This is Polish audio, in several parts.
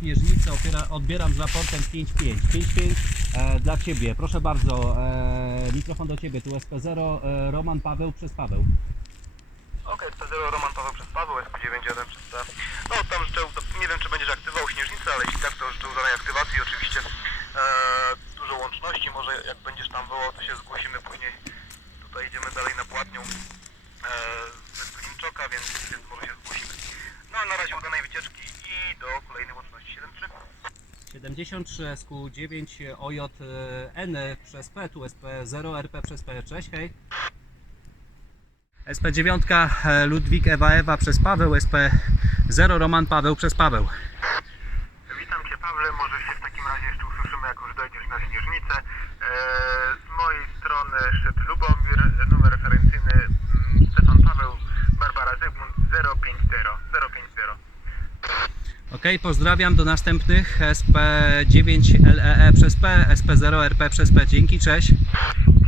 Śnieżnicę opiera, odbieram z raportem 5.5. 5.5 e, dla Ciebie, proszę bardzo, e, mikrofon do Ciebie, tu SP0, e, Roman Paweł przez Paweł. Okej, SP0 Roman Paweł przez Paweł, SP91 przez. No tam życzę, nie wiem czy będziesz aktywował śnieżnicę, ale jeśli tak to życzę udanej aktywacji. Oczywiście e, dużo łączności, może jak będziesz tam wołał to się zgłosimy później. Tutaj idziemy dalej na płatnią e, z Klimczoka, więc, więc może się zgłosimy. No a na razie udanej wycieczki do kolejnej łączności 7.3. 73 SQ9 OJN przez P, tu SP0 RP przez P. Cześć, hej. SP9 e, Ludwik Ewa Ewa przez Paweł, SP0 Roman Paweł przez Paweł. Witam Cię Pawle, może się w takim razie jeszcze usłyszymy jak już dojdziesz na Śnieżnicę. E, z mojej strony szczyt Lubomir, numer referencyjny mm, Stefan Paweł, Barbara Zygmunt 050. 050. Ok, pozdrawiam do następnych SP9 LEE E przez P, SP0 RP przez P. Dzięki, cześć.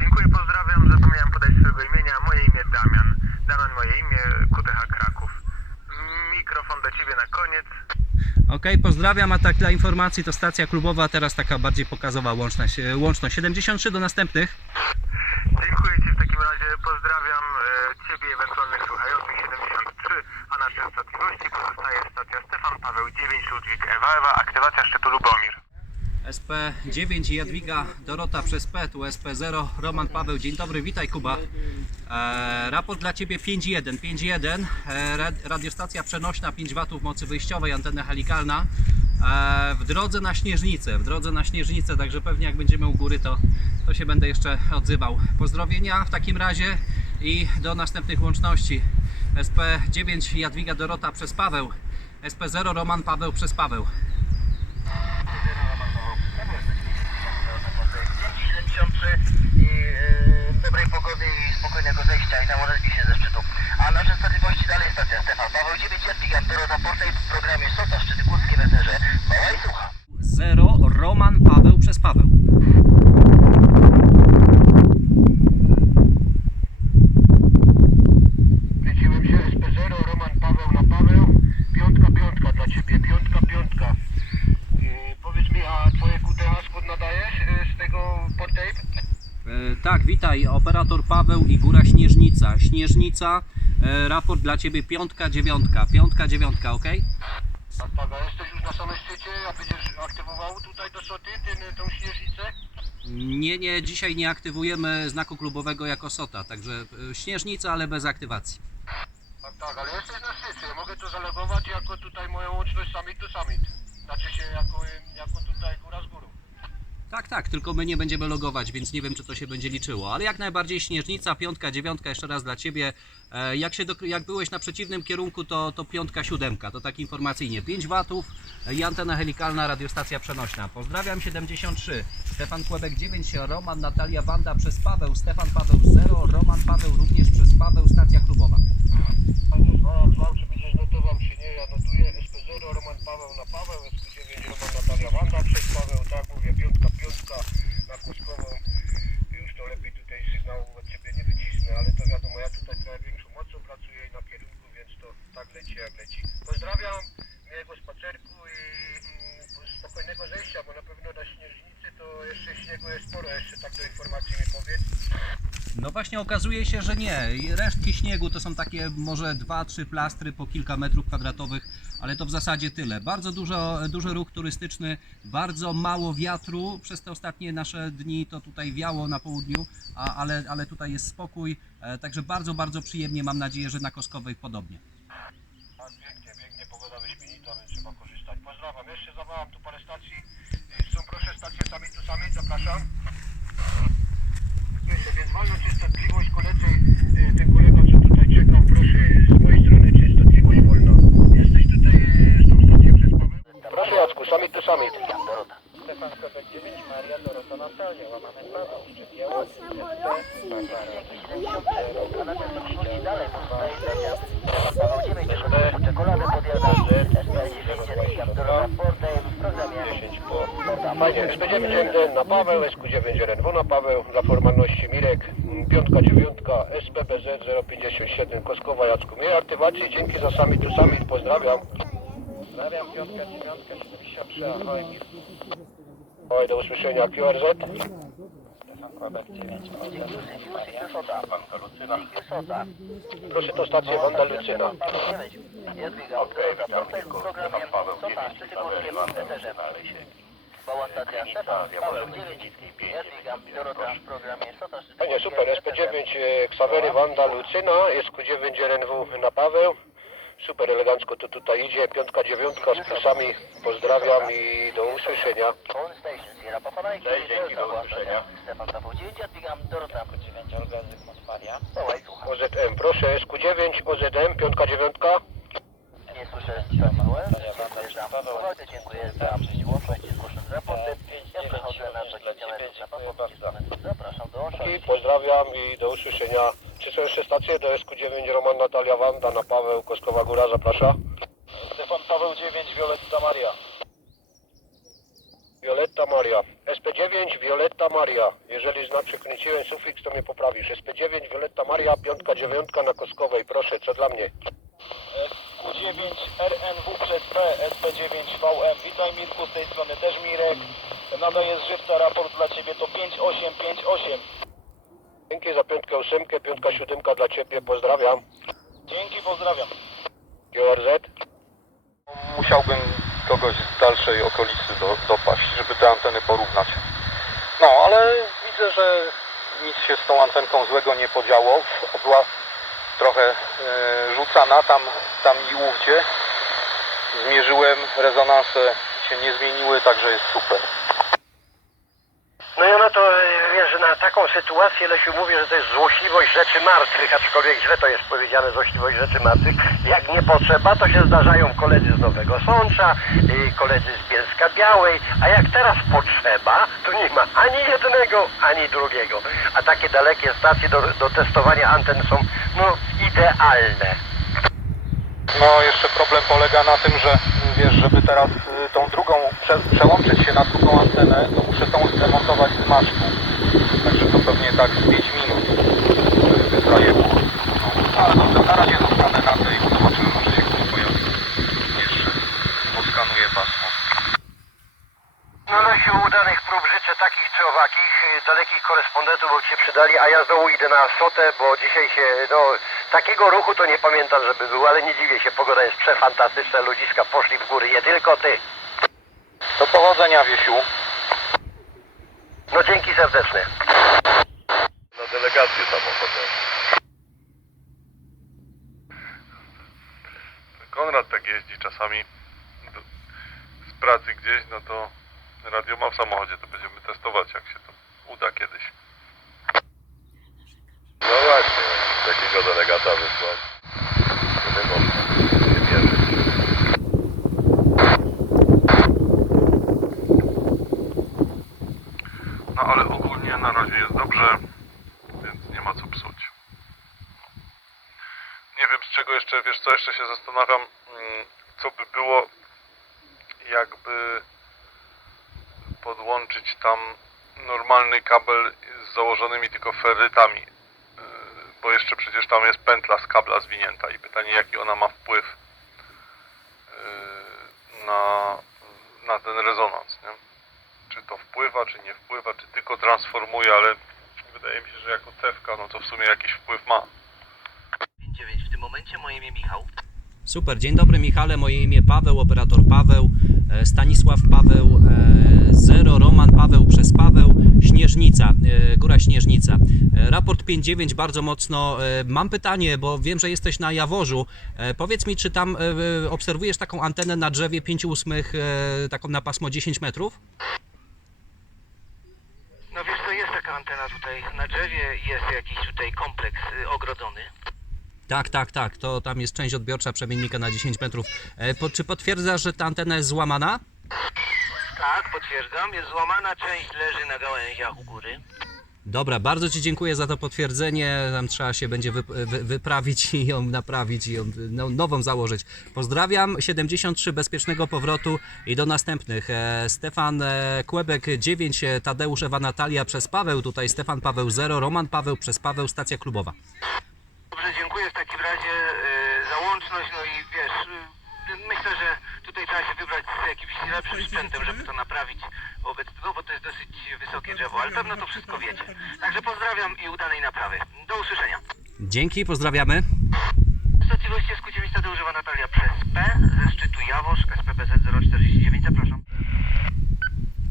Dziękuję, pozdrawiam, zapomniałem podać swojego imienia, moje imię Damian. Damian moje imię, QTH Kraków. Mikrofon do Ciebie na koniec. Ok, pozdrawiam, a tak dla informacji to stacja klubowa, teraz taka bardziej pokazowa łączność. e, łączność. 73 do następnych. Dziękuję Ci w takim razie, pozdrawiam e, Ciebie, ewentualnych słuchających 73, a na częstotliwości pozostaje stacja Stefan Paweł 9 Ludwik Ewa Ewa, aktywacja szczytu Lubomir. SP9 Jadwiga Dorota przez P, tu SP0 Roman Paweł. Dzień dobry, witaj Kuba. E, raport dla Ciebie 5.1. 5.1, e, rad- radiostacja przenośna 5 W mocy wyjściowej, antena helikalna. E, w drodze na Śnieżnicę, w drodze na Śnieżnicę, także pewnie jak będziemy u góry, to, to się będę jeszcze odzywał. Pozdrowienia w takim razie i do następnych łączności. SP9 Jadwiga Dorota przez Paweł, SP0 Roman Paweł przez Paweł. 73 i e, dobrej pogody i spokojnego zejścia i się ze szczytu. A na częstotliwości dalej stacja Stefan Paweł 9 Jadwiga Dorota Porta i w programie Sota Szczyty Górskie w Eterze. Mała i sucha. 0 Roman Paweł przez Paweł. Kręciłem się SP0, Roman Paweł na Paweł. Piątka, piątka dla Ciebie, piątka, piątka. Yy, powiedz mi, a Twoje QTH skąd nadajesz yy, z tego portape? E, tak, witaj, operator Paweł i Góra Śnieżnica. Śnieżnica, e, raport dla Ciebie piątka, dziewiątka. Piątka, dziewiątka, ok? Tak, tak, a jesteś już na samym szczycie, a będziesz aktywował tutaj do Soty ten, tą śnieżnicę? Nie, nie, dzisiaj nie aktywujemy znaku klubowego jako SOTA, także e, Śnieżnica, ale bez aktywacji. Tak, tak, ale jesteś na szczycie, mogę to zalogować jako tutaj moją łączność summit to summit. Znaczy się jako, jako tutaj góra z górą. Tak, tak, tylko my nie będziemy logować, więc nie wiem, czy to się będzie liczyło. Ale jak najbardziej Śnieżnica, piątka, dziewiątka, jeszcze raz dla Ciebie. E, Jak, się do, jak byłeś na przeciwnym kierunku, to, to piątka, siódemka, to tak informacyjnie. 5 watów i antena helikalna, radiostacja przenośna. Pozdrawiam 73, Stefan Kłebek 9, Roman, Natalia Wanda przez Paweł, Stefan Paweł 0, Roman Paweł również przez Paweł, stacja klubowa. Panie, zwał, zwał, czy będziesz notował, czy nie, ja notuję SP0, Roman Paweł na Paweł, SP9, Roman Natalia Wanda przez Paweł, tak mówię, piątka, piątka na Kuskową. Już to lepiej tutaj sygnału od Ciebie nie wycisnę, ale to wiadomo, ja tutaj trochę większą mocą pracuję i na kierunku, więc to tak leci jak leci. Pozdrawiam, miłego spacerku i mm, spokojnego zejścia, bo na pewno na Śnieżnicy to jeszcze śniegu jest sporo, jeszcze tak do informacji mi powiedz. No właśnie okazuje się, że nie. Resztki śniegu to są takie może 2-3 plastry po kilka metrów kwadratowych, ale to w zasadzie tyle. Bardzo dużo, duży ruch turystyczny, bardzo mało wiatru. Przez te ostatnie nasze dni to tutaj wiało na południu, a, ale, ale tutaj jest spokój. E, także bardzo, bardzo przyjemnie. Mam nadzieję, że na Koskowej podobnie. A pięknie, pięknie, pogoda wyśmienita, więc trzeba korzystać. Pozdrawiam, jeszcze zawołam tu parę stacji. Y, Są proszę stacje sami tu sami, zapraszam. Proszę, więc wolna częstotliwość koledzy, y, ten kolega co tutaj czekał, proszę, z mojej strony częstotliwość wolna. Jesteś tutaj y, z tą stacją przez Paweł? Proszę Jacku, sami to sami. Stefan Kowek 9, Maria Dorota Natalia, łamane Paweł, Szczepiała, Czekoladę podjada, SP 10 Dorota Portem w programie 10 po Fajnie, SP9 na Paweł, SQ9RNW na Paweł, dla formalności Mirek, mm, piątka, dziewiątka, SPBZ 057 Koskowa Jacku. Miej aktywacji, dzięki za sami tu sami, pozdrawiam. Pozdrawiam, piątka, dziewiątka, 73, ahoj. Oj, do usłyszenia, QRZ. Proszę to stację Wanda Lucyna. Okej, w programie Sota, trzecie włącznie w Eterze. Mała stacja Stefan, Paweł 9, Jadwiga, Dorota w programie super, w Eterze. SP9 e, Ksawery, Wanda, Lucyna, SQ9 RNW na Paweł. Super elegancko to tutaj idzie, piątka, dziewiątka z plusami, pozdrawiam i do usłyszenia. Cześć, dzięki, do usłyszenia. stacja, Stefan, Paweł 9, Jadwiga, Dorota, 9, Olga, Zygmunt, Maria. Wołaj, słucham. OZM, proszę, SQ9, OZM, piątka, dziewiątka. Nie słyszę Samuel. Paweł, bardzo dziękuję za zgłoszone raporty. Ja przechodzę na 20 metrów na pasażer. Zapraszam do I łączności. pozdrawiam i do usłyszenia. Czy są jeszcze stacje do SQ9 Roman Natalia Wanda na Paweł, Koskowa Góra, zaprasza. Stefan Paweł 9, Violetta Maria. Violetta Maria. SP9 Violetta Maria. Jeżeli znak przekręciłem sufiks, to mnie poprawisz. SP9 Violetta Maria, piątka, dziewiątka na Koskowej. Proszę, co dla mnie? Q9 RNW przez P, SP9 VM. Witaj Mirku, z tej strony też Mirek. Nadaję z żywca raport dla Ciebie to 5858. Dzięki za piątkę, ósemkę, piątka, siódemka dla Ciebie. Pozdrawiam. Dzięki, pozdrawiam. GORZ. musiałbym kogoś z dalszej okolicy do, dopaść, żeby te anteny porównać. No, ale widzę, że nic się z tą antenką złego nie podziało. Była trochę e, rzucana tam, tam i ówdzie. Zmierzyłem, rezonanse się nie zmieniły, także jest super. No i ono to, y, wiesz, że na taką sytuację Lesiu mówi, że to jest złośliwość rzeczy martwych, aczkolwiek źle to jest powiedziane, złośliwość rzeczy martwych. Jak nie potrzeba, to się zdarzają koledzy z Nowego Sącza, y, koledzy z Bielska Białej, a jak teraz potrzeba, to nie ma ani jednego, ani drugiego. A takie dalekie stacje do, do testowania anten są, no, idealne. No, jeszcze problem polega na tym, że wiesz, żeby teraz y, tą drugą, prze, przełączyć się na drugą antenę, to muszę tą zdemontować z masztu. Także to pewnie tak z 5 minut by zajęło. No, ale dobrze, na razie zostanę na tej, zobaczymy, może się ktoś pojawi. Jeszcze poskanuję pasmo. No Lesiu, udanych prób życzę takich czy owakich, y, dalekich korespondentów, bo się przydali, a ja znowu idę na sotę, bo dzisiaj się, no, takiego ruchu to nie pamiętam, żeby był, ale nie dziwię się, pogoda jest przefantastyczna, ludziska poszli w góry, je tylko ty. Do powodzenia, Wiesiu. No dzięki serdeczne. Na delegację samochodową. Konrad tak jeździ czasami do, z pracy gdzieś, no to radio ma w samochodzie, to będziemy testować jak się to uda kiedyś. No właśnie, takiego delegata wysłać. No ale ogólnie na razie jest dobrze, więc nie ma co psuć. Nie wiem z czego jeszcze, wiesz co, jeszcze się zastanawiam, mm, co by było jakby podłączyć tam normalny kabel z założonymi tylko ferrytami, bo jeszcze przecież tam jest pętla z kabla zwinięta i pytanie jaki ona ma wpływ yy, na, na ten rezonans, nie? czy to wpływa, czy nie wpływa, czy tylko transformuje, ale wydaje mi się, że jako cewka, no to w sumie jakiś wpływ ma. 9, w tym momencie moje imię Michał. Super, dzień dobry Michale, moje imię Paweł, operator Paweł, e, Stanisław Paweł, e, 0 Roman Paweł przez Paweł, 559 bardzo mocno. E, mam pytanie, bo wiem, że jesteś na Jaworzu. E, powiedz mi, czy tam e, obserwujesz taką antenę na drzewie 58, taką na pasmo 10 metrów? No wiesz, to jest taka antena tutaj. Na drzewie jest jakiś tutaj kompleks y, ogrodzony. Tak, tak, tak. To tam jest część odbiorcza przemiennika na 10 metrów. Po, czy potwierdzasz, że ta antena jest złamana? Tak, potwierdzam. Jest złamana część, leży na gałęziach u góry. Dobra, bardzo Ci dziękuję za to potwierdzenie. Tam trzeba się będzie wy, wy, wyprawić i ją naprawić i ją no, nową założyć. Pozdrawiam, 73 bezpiecznego powrotu i do następnych. E, Stefan e, Kłebek 9, e, Tadeusz Ewa Natalia przez Paweł, tutaj Stefan Paweł 0, Roman Paweł przez Paweł, stacja klubowa. Dobrze, dziękuję w takim razie za łączność, no i wiesz, myślę, że tutaj trzeba się wybrać z jakimś lepszym sprzętem, żeby to naprawić wobec, no bo to jest dosyć wysokie drzewo, ale pewno to wszystko wiecie. Także pozdrawiam i udanej naprawy. Do usłyszenia. Dzięki, pozdrawiamy. Częstotliwości SQ9 Tadeuszeva Natalia przez P ze szczytu Jaworzz, SPBZ 049, zapraszam.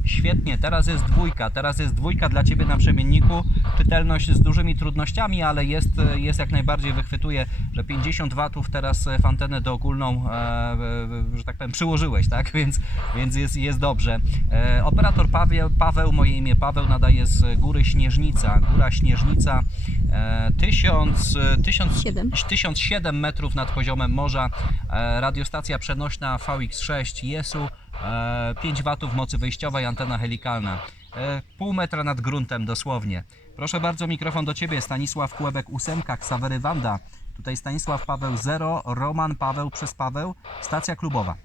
Świetnie, teraz jest dwójka, teraz jest dwójka dla Ciebie na przemienniku. Czytelność z dużymi trudnościami, ale jest, jest jak najbardziej wychwytuje, że 50 watów teraz w antenę doogólną, e, e, że tak powiem, przyłożyłeś, tak? Więc, więc jest, jest dobrze. E, operator Paweł, Paweł, moje imię Paweł, nadaje z góry Śnieżnica. Góra Śnieżnica, e, 1000, e, 1000, Siedem. 1007 metrów nad poziomem morza. E, radiostacja przenośna VX6 Jesu. E, 5 watów mocy wyjściowej, antena helikalna. E, Pół metra nad gruntem dosłownie. Proszę bardzo, mikrofon do Ciebie. Stanisław Kłebek 8, Ksawery Wanda. Tutaj Stanisław Paweł 0, Roman Paweł przez Paweł, stacja klubowa.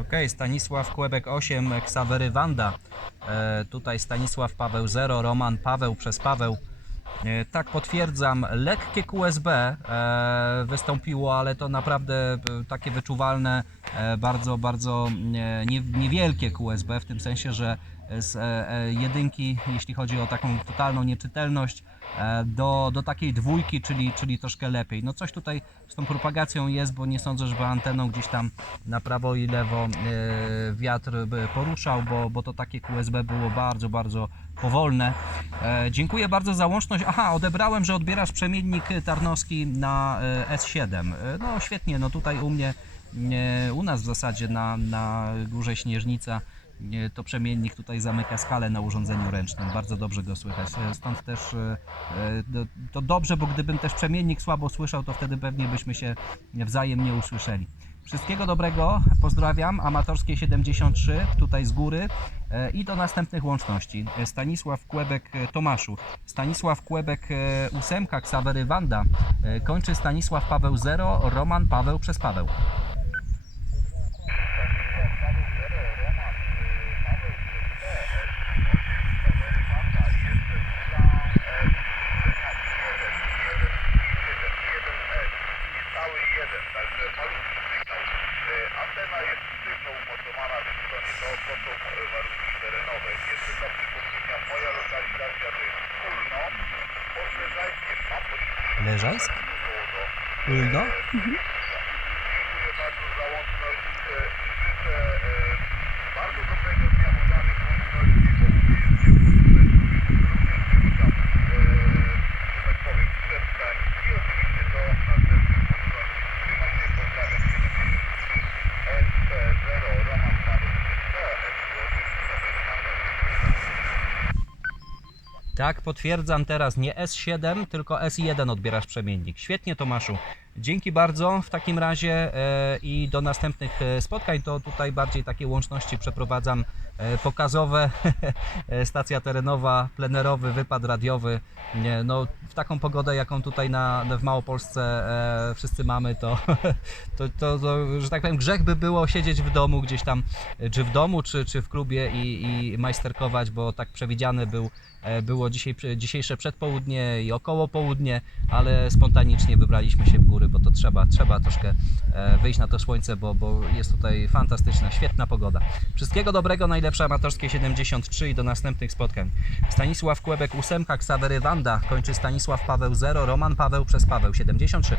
Ok, Stanisław Kłebek 8, Ksawery Wanda. E, tutaj Stanisław Paweł 0, Roman Paweł przez Paweł. E, tak potwierdzam, lekkie QSB e, wystąpiło, ale to naprawdę e, takie wyczuwalne, e, bardzo, bardzo e, nie, niewielkie QSB, w tym sensie, że z e, e, jedynki, jeśli chodzi o taką totalną nieczytelność, e, do, do takiej dwójki, czyli, czyli troszkę lepiej. No coś tutaj z tą propagacją jest, bo nie sądzę, żeby anteną gdzieś tam na prawo i lewo wiatr by poruszał, bo, bo to takie QSB było bardzo, bardzo powolne. Dziękuję bardzo za łączność. Aha, odebrałem, że odbierasz przemiennik Tarnowski na e, S7. E, no świetnie, no tutaj u mnie, u nas w zasadzie na, na Górze Śnieżnica to przemiennik tutaj zamyka skalę na urządzeniu ręcznym. Bardzo dobrze go słychać. E, Stąd też e, e, to dobrze, bo gdybym też przemiennik słabo słyszał, to wtedy pewnie byśmy się wzajemnie usłyszeli. Wszystkiego dobrego, pozdrawiam. Amatorskie 73 tutaj z góry i do następnych łączności. Stanisław Kłebek Tomaszu, Stanisław Kłebek e, 8, Ksawery Wanda, kończy Stanisław Paweł 0, Roman Paweł przez Paweł. cały jeden, także malutki sygnał. E, Antena jest sztywno umocowana, więc to nie to, to są e, warunki terenowe. Jeszcze dla przypomnienia, moja lokalizacja to jest Kulno, pod Leżajskiem, mam pośrednio Leżajsk? koło do Ulno? Dziękuję bardzo za łączność. E, Życzę e, bardzo dobrego dnia udanych łączności, bo jest również tam, e, że tak powiem, przestań i oczywiście do następnych łączności. Trzymaj się, pozdrawiam 73 SP0 Roman Paweł Tak, potwierdzam teraz nie S7, tylko S1 odbierasz przemiennik. Świetnie Tomaszu. Dzięki bardzo w takim razie e, i do następnych e, spotkań. To tutaj bardziej takie łączności przeprowadzam pokazowe, e, stacja terenowa, plenerowy, wypad radiowy. No, w taką pogodę, jaką tutaj na, w Małopolsce e, wszyscy mamy, to, to, to, to, że tak powiem, grzech by było siedzieć w domu gdzieś tam, e, czy w domu, czy, czy w klubie i, i majsterkować, bo tak przewidziany był, e, było dzisiaj, dzisiejsze przedpołudnie i około południe, ale spontanicznie wybraliśmy się w góry, bo to trzeba, trzeba troszkę e, wyjść na to słońce, bo, bo jest tutaj fantastyczna, świetna pogoda. Wszystkiego dobrego, najlepsze amatorskie 73 i do następnych spotkań. Stanisław Kłebek 8, Ksawery Wanda, kończy Stanisław Paweł 0, Roman Paweł przez Paweł 73.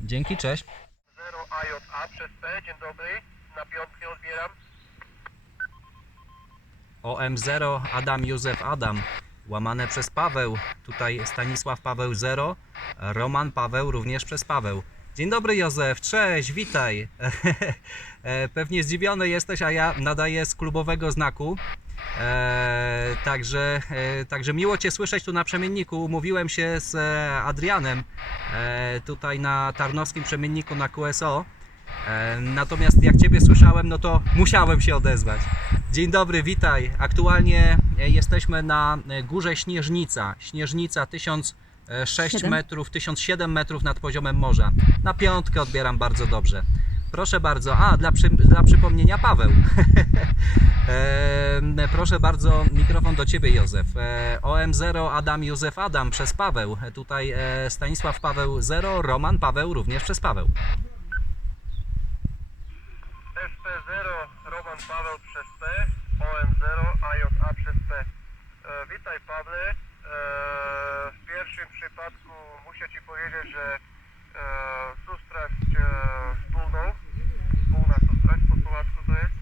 Dzięki, cześć. 0 AJA przez P, dzień dobry, na piątkę odbieram. OM0 Adam Józef Adam łamane przez Paweł. Tutaj Stanisław Paweł 0, Roman Paweł również przez Paweł. Dzień dobry Józef, cześć, witaj. E, Pewnie zdziwiony jesteś, a ja nadaję z klubowego znaku. E, także, e, także miło Cię słyszeć tu na przemienniku. Umówiłem się z e, Adrianem e, tutaj na Tarnowskim przemienniku na QSO. E, Natomiast jak Ciebie słyszałem, no to musiałem się odezwać. Dzień dobry, witaj. Aktualnie e, jesteśmy na e, górze Śnieżnica. Śnieżnica 1006 Siedem. metrów, 1007 metrów nad poziomem morza. Na piątkę odbieram bardzo dobrze. Proszę bardzo. A, dla, przy, dla przypomnienia Paweł. e, proszę bardzo, mikrofon do Ciebie Józef. E, OM0 Adam Józef Adam przez Paweł. Tutaj e, Stanisław Paweł 0, Roman Paweł również przez Paweł. SP0 Roman Paweł przez P, OM0 AJA przez P. E, witaj Pawle. E, w pierwszym przypadku muszę Ci powiedzieć, że e, sustraść e, wspólną, wspólna sustraść po słowacku to jest,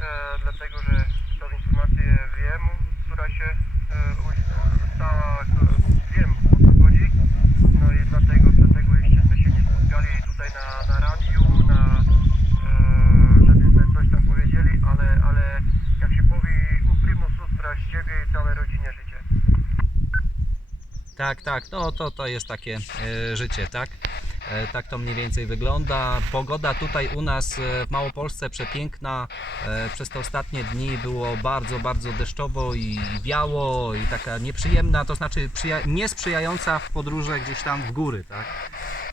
e, dlatego że tą informację wiem, która się e, stała, wiem o co chodzi. No i dlatego, dlatego jeszcze się nie spotkali tutaj na, na radiu, na, e, żebyśmy coś tam powiedzieli, ale, ale jak się powie, uprimo sustraść Ciebie i całej rodzinie życie. Tak, tak, no to, to jest takie e, życie, tak? E, tak to mniej więcej wygląda. Pogoda tutaj u nas e, w Małopolsce przepiękna. Przez te ostatnie dni było bardzo, bardzo deszczowo i wiało i taka nieprzyjemna, to znaczy przyja- niesprzyjająca w podróże gdzieś tam w góry, tak?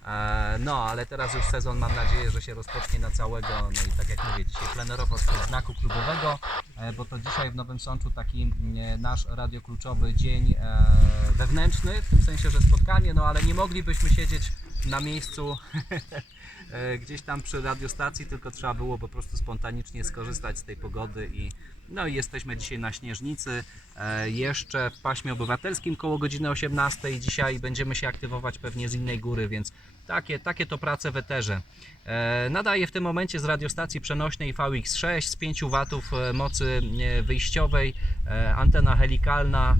E, No, ale teraz już sezon mam nadzieję, że się rozpocznie na całego. No i tak jak mówię, dzisiaj plenerowo z znaku klubowego, e, bo to dzisiaj w Nowym Sączu taki mm, nasz radiokluczowy dzień e, wewnętrzny, w tym sensie, że spotkanie, no ale nie moglibyśmy siedzieć na miejscu e, gdzieś tam przy radiostacji, tylko trzeba było po prostu spontanicznie skorzystać z tej pogody i no i jesteśmy dzisiaj na Śnieżnicy, e, jeszcze w paśmie obywatelskim koło godziny 18. Dzisiaj będziemy się aktywować pewnie z innej góry, więc takie, takie to prace w eterze. E, Nadaję w tym momencie z radiostacji przenośnej VX6 z 5 watów e, mocy e, wyjściowej, antena helikalna,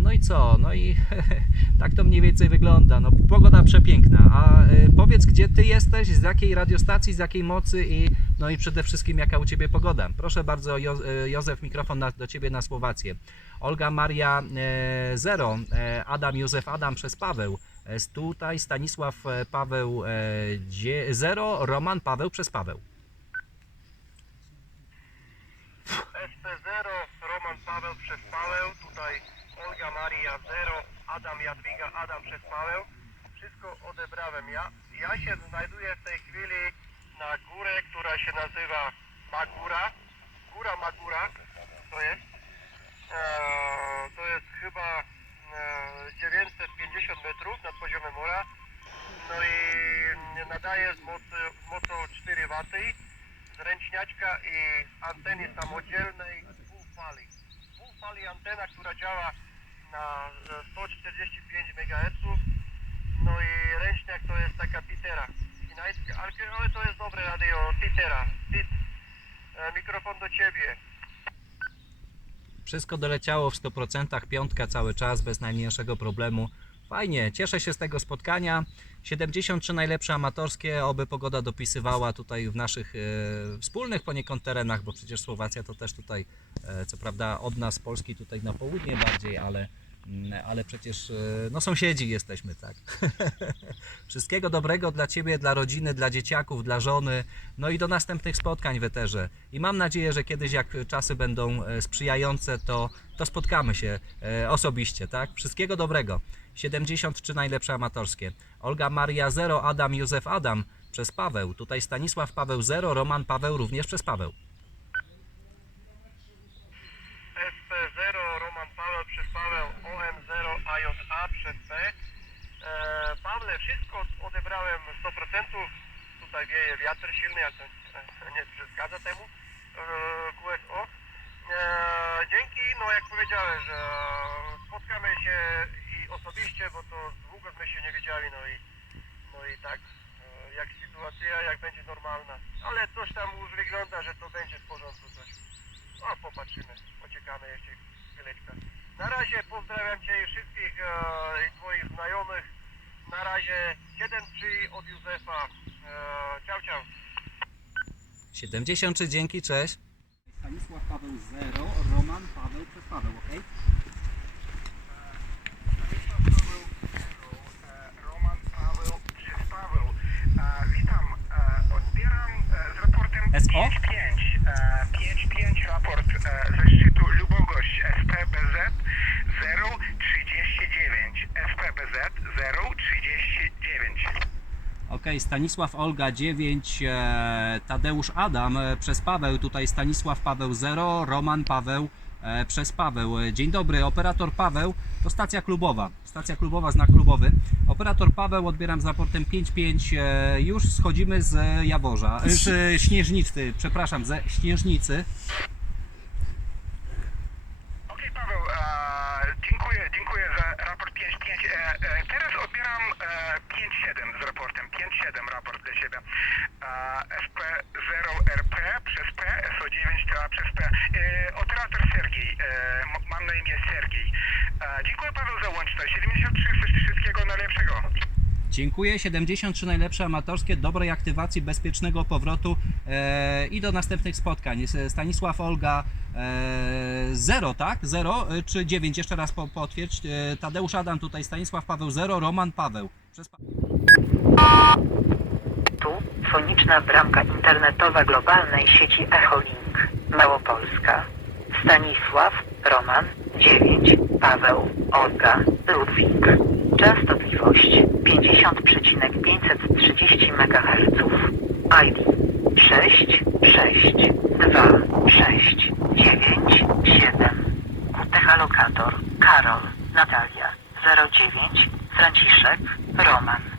no i co? No i tak to mniej więcej wygląda. No, pogoda przepiękna. A powiedz, gdzie ty jesteś, z jakiej radiostacji, z jakiej mocy i no i przede wszystkim jaka u ciebie pogoda. Proszę bardzo, jo, Józef, mikrofon na, do ciebie na Słowację. Olga Maria 0, e, Adam Józef Adam przez Paweł. E, Tutaj Stanisław e, Paweł 0, Roman Paweł przez Paweł. SP0 Roman Paweł przez Paweł, tutaj Olga Maria 0, Adam Jadwiga Adam przez Paweł. Wszystko odebrałem ja. Ja się znajduję w tej chwili na górę, która się nazywa Magura. Góra Magura to jest. Eee, to jest chyba 950 metrów nad poziomem mora. No i nadaje z, mocy, z mocą 4 waty zręczniaczka i anteny samodzielnej dwufali. Dwufali antena, która działa na e, 145 MHz. No i ręczniak to jest taka. Chinajska, ale to jest dobre radio Titera. Tit. E, Mikrofon do ciebie. Wszystko doleciało w 100%, piątka cały czas, bez najmniejszego problemu. Fajnie, cieszę się z tego spotkania. 73 najlepsze amatorskie, oby pogoda dopisywała tutaj w naszych e, wspólnych poniekąd terenach, bo przecież Słowacja to też tutaj, e, co prawda od nas, Polski tutaj na południe bardziej, ale, ale przecież e, no sąsiedzi jesteśmy, tak? Wszystkiego dobrego dla Ciebie, dla rodziny, dla dzieciaków, dla żony, no i do następnych spotkań w Eterze. I mam nadzieję, że kiedyś jak czasy będą e, sprzyjające, to, to spotkamy się e, osobiście, tak? Wszystkiego dobrego. 73 najlepsze amatorskie. Olga Maria 0, Adam Józef Adam przez Paweł. Tutaj Stanisław Paweł 0, Roman Paweł również przez Paweł. SP0 Roman Paweł przez Paweł OM0 AJA przez P. E, Pawle, wszystko odebrałem 100%. Tutaj wieje wiatr silny, ale to nie przeszkadza temu. E, QSO. E, dzięki, no jak powiedziałem, że spotkamy się i osobiście, bo to długo my się nie widzieli, no i, no i tak, e, jak sytuacja, jak będzie normalna. Ale coś tam już wygląda, że to będzie w porządku coś. No, popatrzymy, poczekamy jeszcze chwileczkę. Na razie pozdrawiam Cię i wszystkich e, i Twoich znajomych. Na razie 7-3 od Józefa. E, ciao, ciao. 73, dzięki, cześć. Stanisław Paweł 0, Roman Paweł przez Paweł, ok? Roman Paweł przez Paweł. Witam. Odbieram z raportem SO? 5-5. E, 5-5 raport e, ze szczytu Lubogość SPBZ 039. SPBZ 039. Ok, Stanisław Olga 9, e, Tadeusz Adam e, przez Paweł, tutaj Stanisław Paweł 0, Roman Paweł e, przez Paweł. Dzień dobry, operator Paweł, to stacja klubowa, stacja klubowa, znak klubowy. Operator Paweł, odbieram z raportem 55, e, już schodzimy z Jaworza, z Śnieżnicy, przepraszam, ze Śnieżnicy. Okej Paweł, e, dziękuję, dziękuję za raport 5.5. E, e, teraz odbieram e, 5.7 z raportem. 5.7 raport dla Ciebie. E, SP0RP przez P, SO9 to przez P. E, operator Sergiej, e, mam na imię Sergiej. E, dziękuję Paweł za łączność. 73, wszystkiego najlepszego. Dziękuję. 73 najlepsze amatorskie, dobrej aktywacji, bezpiecznego powrotu e, i do następnych spotkań. E, Stanisław Olga 0, tak? 0 czy 9? Jeszcze raz po, potwierdź. E, Tadeusz Adam tutaj, Stanisław Paweł 0, Roman Paweł. Przez Tu foniczna bramka internetowa globalnej sieci Echolink Małopolska. Stanisław, Roman, 9, Paweł, Olga, Ludwik. Częstotliwość 50,530 MHz. ID 6, 6, 2, 6, 9, 7. QTH lokator Karol, Natalia 09, Franciszek, Roman.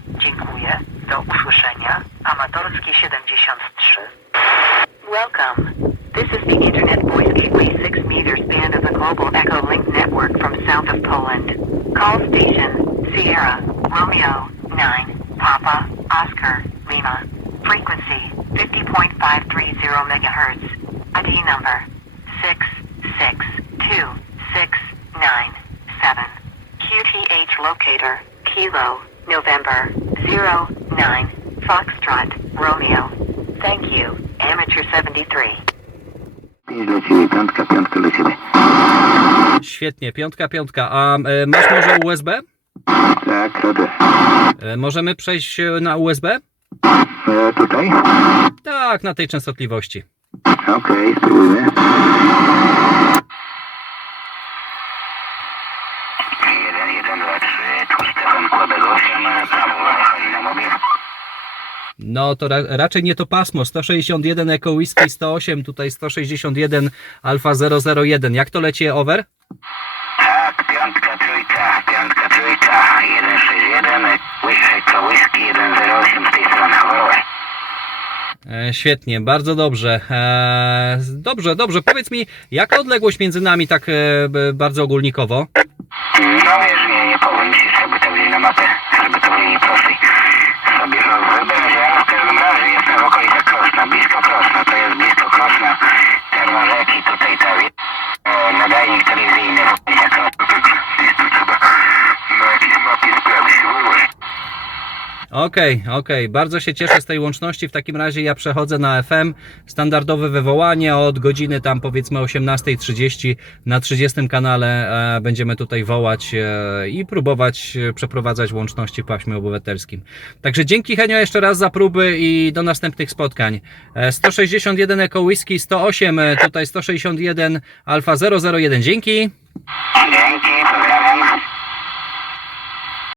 Świetnie, piątka, piątka. A e, masz może USB? Tak, robię. E, możemy przejść e, na USB? E, tutaj? Tak, na tej częstotliwości. Okej, spróbujmy. Jeden, jeden, dwa, trzy, tu Stefan Kłebek 8, prawo Halina Mobil. No to ra raczej nie to pasmo. 161 Echo Whisky 108, tutaj 161 Alfa 001. Jak to leci over? Tak, piątka, trójka, piątka, trójka, 161, łyżka, whisky, 108 z tej strony, Hawaii. E, świetnie, bardzo dobrze. E, dobrze, dobrze. Powiedz mi, jaka odległość między nami tak e, bardzo ogólnikowo? No wiesz, nie, nie powiem ci, żeby to na mapę, żeby to linii prostej. Sobie no, wybierz, ja w każdym Okej, okej. Bardzo się cieszę z tej łączności. W takim razie ja przechodzę na FM. Standardowe wywołanie od godziny tam powiedzmy 18.30 na 30 kanale e, będziemy tutaj wołać e, i próbować e, przeprowadzać łączności w paśmie obywatelskim. Także dzięki Henio jeszcze raz za próby i do następnych spotkań. E, 161 Eco Whisky, 108 e, tutaj 161 Alfa 001. Dzięki.